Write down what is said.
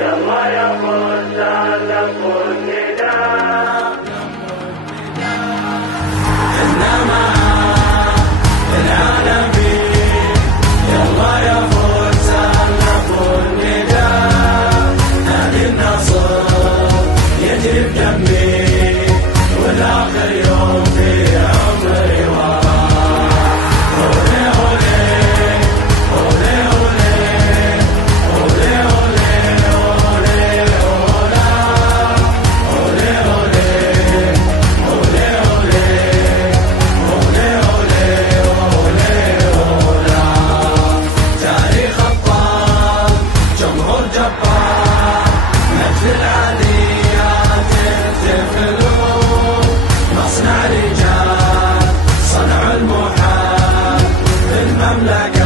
يلا يا فرسان لفوا النداء، إنا معاك العالم بيه. يلا يا فرسان لفوا النداء، نادي النصر يجري بدمي، والآخر يوم في عمري وراه. أولي أولي أولي أولي أولي مصنع رجال صنعوا المحال في المملكة.